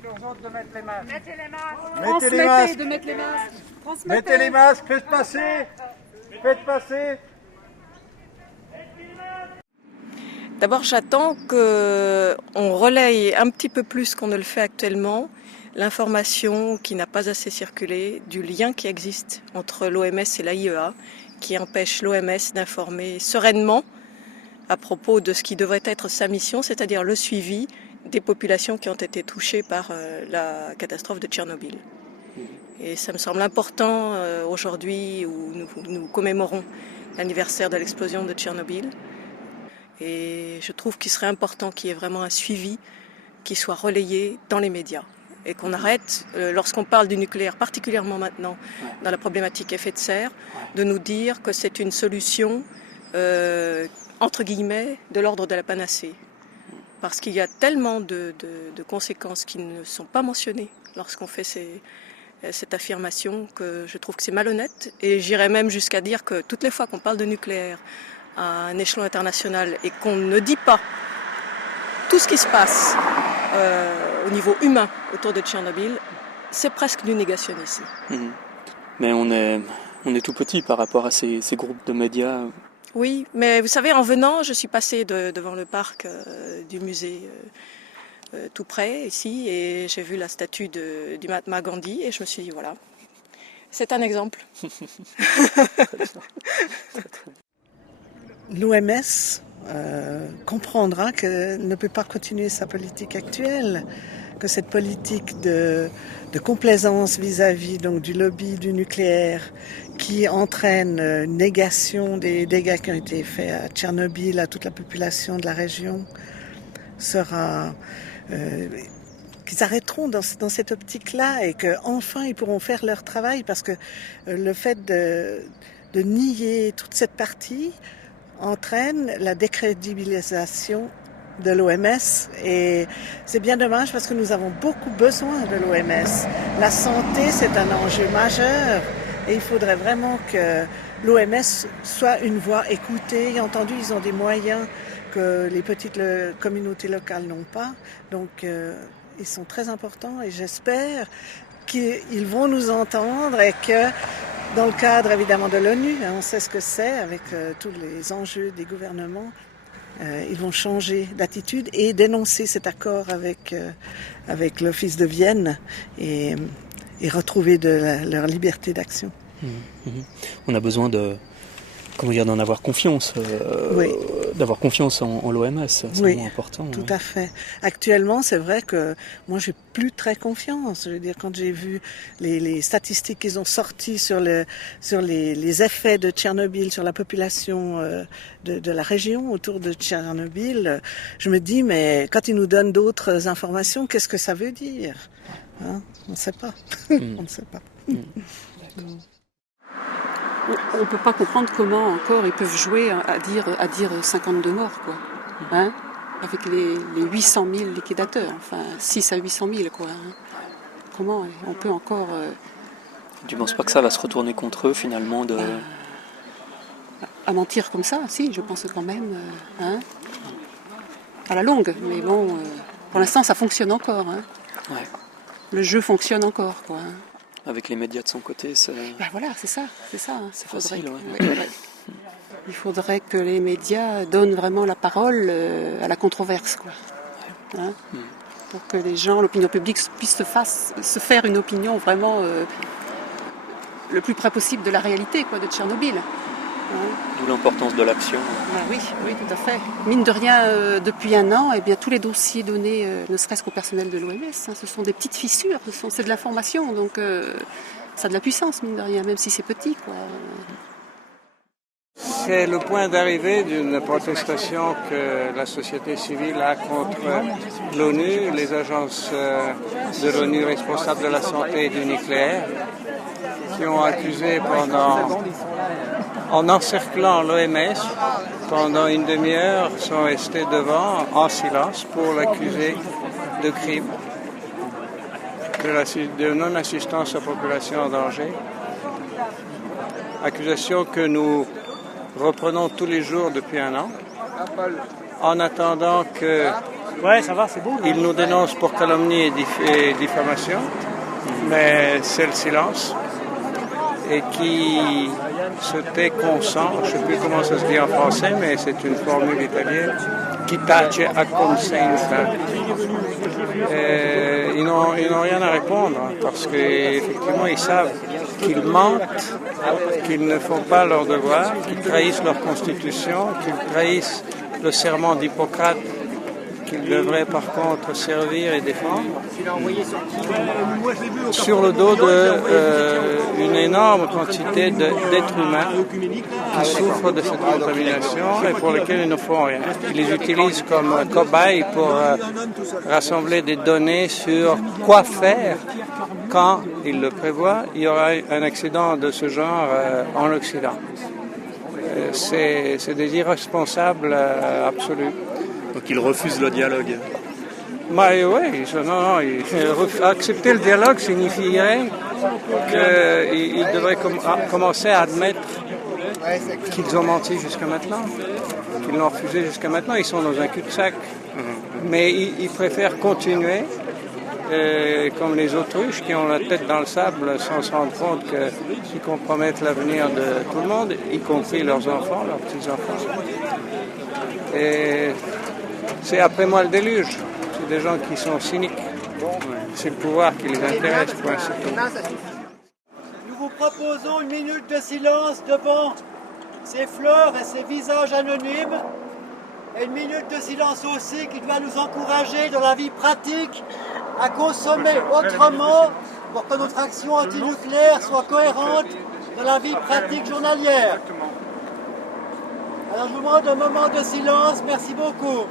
De mettre les masques. Mettez les masques. Mettez les masques. De mettre les masques. Transmettez. Mettez les masques. Faites passer. Faites passer. D'abord, j'attends qu'on relaye un petit peu plus qu'on ne le fait actuellement l'information qui n'a pas assez circulé du lien qui existe entre l'OMS et l'AIEA, qui empêche l'OMS d'informer sereinement à propos de ce qui devrait être sa mission, c'est-à-dire le suivi des populations qui ont été touchées par la catastrophe de Tchernobyl. Et ça me semble important aujourd'hui où nous commémorons l'anniversaire de l'explosion de Tchernobyl. Et je trouve qu'il serait important qu'il y ait vraiment un suivi qui soit relayé dans les médias. Et qu'on arrête, lorsqu'on parle du nucléaire, particulièrement maintenant, dans la problématique effet de serre, de nous dire que c'est une solution, entre guillemets, de l'ordre de la panacée. Parce qu'il y a tellement de conséquences qui ne sont pas mentionnées lorsqu'on fait cette affirmation que je trouve que c'est malhonnête. Et j'irais même jusqu'à dire que toutes les fois qu'on parle de nucléaire à un échelon international et qu'on ne dit pas tout ce qui se passe au niveau humain autour de Tchernobyl, c'est presque du négationnisme. Mais on est tout petit par rapport à ces groupes de médias. Oui, mais vous savez, en venant, je suis passée devant le parc du musée tout près, ici, et j'ai vu la statue du Mahatma Gandhi, et je me suis dit, voilà, c'est un exemple. L'OMS comprendra qu'elle ne peut pas continuer sa politique actuelle, que cette politique de complaisance vis-à-vis donc du lobby du nucléaire qui entraîne une négation des dégâts qui ont été faits à Tchernobyl, à toute la population de la région, sera qu'ils arrêteront dans cette optique-là et qu'enfin ils pourront faire leur travail, parce que le fait de nier toute cette partie entraîne la décrédibilisation de l'OMS, et c'est bien dommage parce que nous avons beaucoup besoin de l'OMS. La santé, c'est un enjeu majeur et il faudrait vraiment que l'OMS soit une voix écoutée et entendue. Ils ont des moyens que les petites communautés locales n'ont pas, donc ils sont très importants et j'espère qu'ils vont nous entendre et que dans le cadre évidemment de l'ONU, on sait ce que c'est avec tous les enjeux des gouvernements, ils vont changer d'attitude et dénoncer cet accord avec l'Office de Vienne et retrouver leur liberté d'action. On a besoin d'en avoir confiance, oui. D'avoir confiance en l'OMS, c'est vraiment important. Tout à fait. Actuellement, c'est vrai que moi, j'ai plus très confiance. Je veux dire, quand j'ai vu les statistiques qu'ils ont sorties sur les effets de Tchernobyl sur la population de la région autour de Tchernobyl, je me dis, mais quand ils nous donnent d'autres informations, qu'est-ce que ça veut dire, hein? On ne sait pas. On ne sait pas. On ne peut pas comprendre comment encore ils peuvent jouer à dire 52 morts, quoi. Hein, avec les 800 000 liquidateurs, enfin 6 à 800 000, quoi. Hein. Comment on peut encore... Tu ne penses pas que ça va se retourner contre eux, finalement, à mentir comme ça, si, je pense quand même, hein, à la longue. Mais bon, pour l'instant, ça fonctionne encore. Hein. Ouais. Le jeu fonctionne encore, quoi. Hein. Avec les médias de son côté, c'est... voilà, c'est ça. Hein. C'est facile, Il faudrait que les médias donnent vraiment la parole à la controverse, quoi. Hein, pour que les gens, l'opinion publique, puisse se faire une opinion vraiment le plus près possible de la réalité, quoi, de Tchernobyl. Hein. D'où l'importance de l'action. Oui, tout à fait. Mine de rien, depuis un an, eh bien, tous les dossiers donnés, ne serait-ce qu'au personnel de l'OMS, hein, ce sont des petites fissures, c'est de l'information, donc ça a de la puissance, mine de rien, même si c'est petit, quoi. C'est le point d'arrivée d'une protestation que la société civile a contre l'ONU, les agences de l'ONU responsables de la santé et du nucléaire, qui ont accusé en encerclant l'OMS, pendant une demi-heure, sont restés devant en silence pour l'accuser de crime, de non-assistance aux populations en danger. Accusation que nous reprenons tous les jours depuis un an, en attendant que Ouais, ça va, c'est beau. Ils nous dénoncent pour calomnie et diffamation, mais c'est le silence. Et qui se tait consent, je ne sais plus comment ça se dit en français, mais c'est une formule italienne, qui tace a consenza. Ils n'ont rien à répondre, parce qu'effectivement, ils savent qu'ils mentent, qu'ils ne font pas leur devoir, qu'ils trahissent leur constitution, qu'ils trahissent le serment d'Hippocrate, qu'ils devraient par contre servir et défendre, sur le dos d'une énorme quantité d'êtres humains qui souffrent de cette contamination et pour lesquels ils ne font rien. Ils les utilisent comme cobayes pour rassembler des données sur quoi faire quand, ils le prévoient, il y aura un accident de ce genre en Occident. C'est des irresponsables absolus. Donc ils refusent le dialogue. Oui, accepter le dialogue signifierait qu'ils devraient commencer à admettre qu'ils ont menti jusqu'à maintenant, qu'ils l'ont refusé jusqu'à maintenant. Ils sont dans un cul-de-sac, mais ils préfèrent continuer comme les autruches qui ont la tête dans le sable sans se rendre compte qu'ils compromettent l'avenir de tout le monde, y compris leurs enfants, leurs petits-enfants. Et c'est après moi le déluge. C'est des gens qui sont cyniques. C'est le pouvoir qui les intéresse, point c'est tout. Nous vous proposons une minute de silence devant ces fleurs et ces visages anonymes. Et une minute de silence aussi qui doit nous encourager dans la vie pratique à consommer autrement pour que notre action antinucléaire soit cohérente dans la vie pratique journalière. Alors je vous demande un moment de silence. Merci beaucoup.